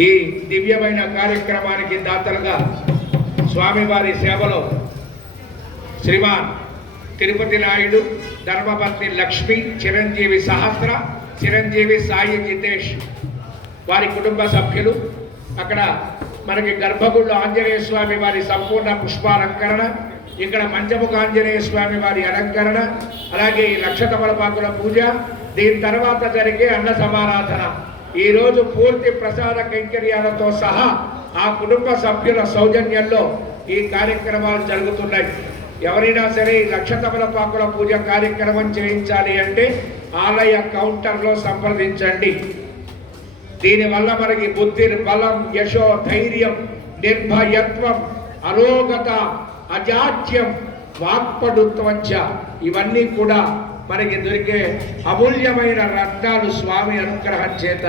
ఈ దివ్యమైన కార్యక్రమానికి దాతలుగా స్వామివారి సేవలో శ్రీమాన్ తిరుపతి నాయుడు, ధర్మపత్ని లక్ష్మి, చిరంజీవి సహస్ర, చిరంజీవి సాయి జితేష్ వారి కుటుంబ సభ్యులు, అక్కడ మనకి గర్భగుడిలో ఆంజనేయ స్వామి వారి సంపూర్ణ పుష్పాలంకరణ, ఇక్కడ మంచముఖ ఆంజనేయ స్వామి వారి అలంకరణ, అలాగే ఈ లక్ష తమలపాకుల పూజ, దీని తర్వాత జరిగే అన్న సమారాధన, ఈరోజు పూర్తి ప్రసాద కైంకర్యాలతో సహా ఆ కుటుంబ సభ్యుల సౌజన్యంలో ఈ కార్యక్రమాలు జరుగుతున్నాయి. ఎవరైనా సరే ఈ లక్ష తమలపాకుల పూజ కార్యక్రమం చేయించాలి అంటే ఆలయ కౌంటర్లో సంప్రదించండి. దీనివల్ల మనకి బుద్ధి, బలం, యశో, ధైర్యం, నిర్భయత్వం, అరోగత, అజాత్యం, వాక్పడుత్వంచ ఇవన్నీ కూడా మనకి దొరికే అమూల్యమైన రత్నాలు స్వామి అనుగ్రహం చేత.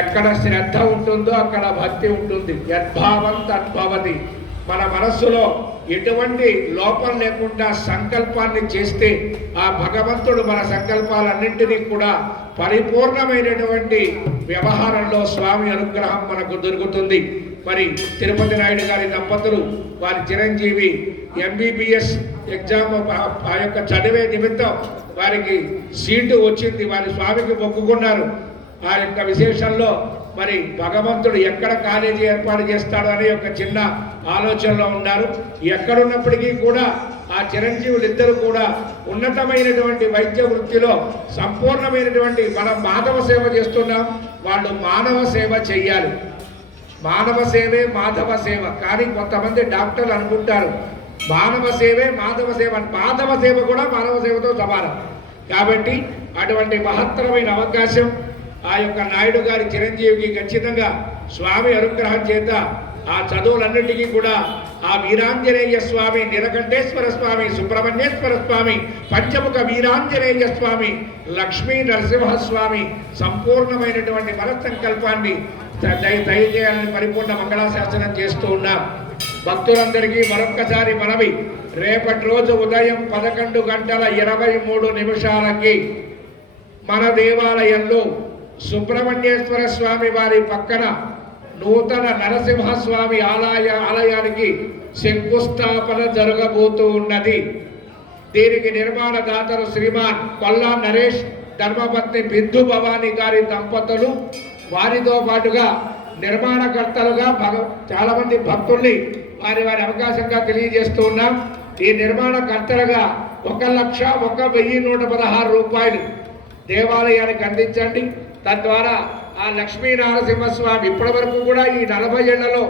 ఎక్కడ శ్రద్ధ ఉంటుందో అక్కడ భక్తి ఉంటుంది. యద్భావం తద్భవతి. మన మనస్సులో ఎటువంటి లోపం లేకుండా సంకల్పాన్ని చేస్తే ఆ భగవంతుడు మన సంకల్పాలన్నింటినీ కూడా పరిపూర్ణమైనటువంటి వ్యవహారంలో స్వామి అనుగ్రహం మనకు దొరుకుతుంది. మరి తిరుపతి నాయుడు గారి దంపతులు వారి చిరంజీవి MBBS ఎగ్జామ్ ఆ యొక్క చదివే నిమిత్తం వారికి సీటు వచ్చింది. వారి స్వామికి మొక్కుకున్నారు. ఆ యొక్క విశేషంలో మరి భగవంతుడు ఎక్కడ కాలేజీ ఏర్పాటు చేస్తాడు అనే ఒక చిన్న ఆలోచనలో ఉన్నారు. ఎక్కడున్నప్పటికీ కూడా ఆ చిరంజీవులు ఇద్దరు కూడా ఉన్నతమైనటువంటి వైద్య వృత్తిలో సంపూర్ణమైనటువంటి మనం మాధవ సేవ చేస్తున్నాం, వాళ్ళు మానవ సేవ చెయ్యాలి. మానవ సేవే మాధవ సేవ. కానీ కొంతమంది డాక్టర్లు అనుకుంటారు మానవ సేవే మాధవ సేవ. మాధవ సేవ కూడా మానవ సేవతో సమానం. కాబట్టి అటువంటి మహత్తరమైన అవకాశం ఆ యొక్క నాయుడు గారి చిరంజీవికి ఖచ్చితంగా స్వామి అనుగ్రహం చేత ఆ చదువులన్నిటికీ కూడా ఆ వీరాంజనేయ స్వామి, నీలకంఠేశ్వర స్వామి, సుబ్రహ్మణ్యేశ్వర స్వామి, పంచముఖ వీరాంజనేయ స్వామి, లక్ష్మీ నరసింహస్వామి సంపూర్ణమైనటువంటి మనస్సంకల్పాన్ని దయచేయాలని పరిపూర్ణ మంగళాశాసనం చేస్తూ ఉన్నాం. భక్తులందరికీ మరొక్కసారి మనవి, రేపటి రోజు ఉదయం 11:23 మన దేవాలయంలో సుబ్రహ్మణ్యేశ్వర స్వామి వారి పక్కన నూతన నరసింహస్వామి ఆలయానికి శంకుస్థాపన జరగబోతూ ఉన్నది. దీనికి నిర్మాణదాతలు శ్రీమాన్ కొల్లా నరేష్, ధర్మపత్ని బిందు భవానీ గారి దంపతులు, వారితో పాటుగా నిర్మాణకర్తలుగా చాలా మంది భక్తుల్ని వారి అవకాశంగా తెలియజేస్తూ ఉన్నాం. ఈ నిర్మాణకర్తలుగా 1,01,116 రూపాయలు దేవాలయానికి అందించండి. తద్వారా ఆ లక్ష్మీ నరసింహస్వామి ఇప్పటి వరకు కూడా ఈ 40 ఏళ్లలో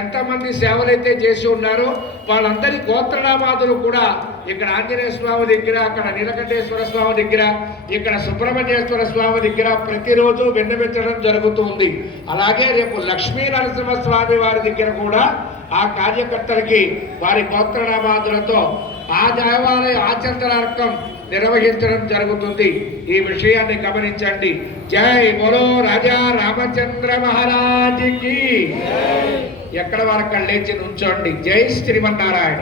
ఎంతమంది సేవలైతే చేసి ఉన్నారో వాళ్ళందరి గోత్రనామాదులు కూడా ఇక్కడ ఆంజనేయ స్వామి దగ్గర, అక్కడ నీలకంఠేశ్వర స్వామి దగ్గర, ఇక్కడ సుబ్రహ్మణ్యేశ్వర స్వామి దగ్గర ప్రతిరోజు విన్నవించడం జరుగుతుంది. అలాగే రేపు లక్ష్మీ నరసింహస్వామి వారి దగ్గర కూడా ఆ కార్యకర్తలకి వారి గోత్రనామాదులతో ఆ దేవాలయ ఆచరణార్థం నిర్వహించడం జరుగుతుంది. ఈ విషయాన్ని గమనించండి. జై బోలో రాజా రామచంద్ర మహారాజుకి. ఎక్కడ వారు లేచి నుంచోండి. జై శ్రీమన్నారాయణ.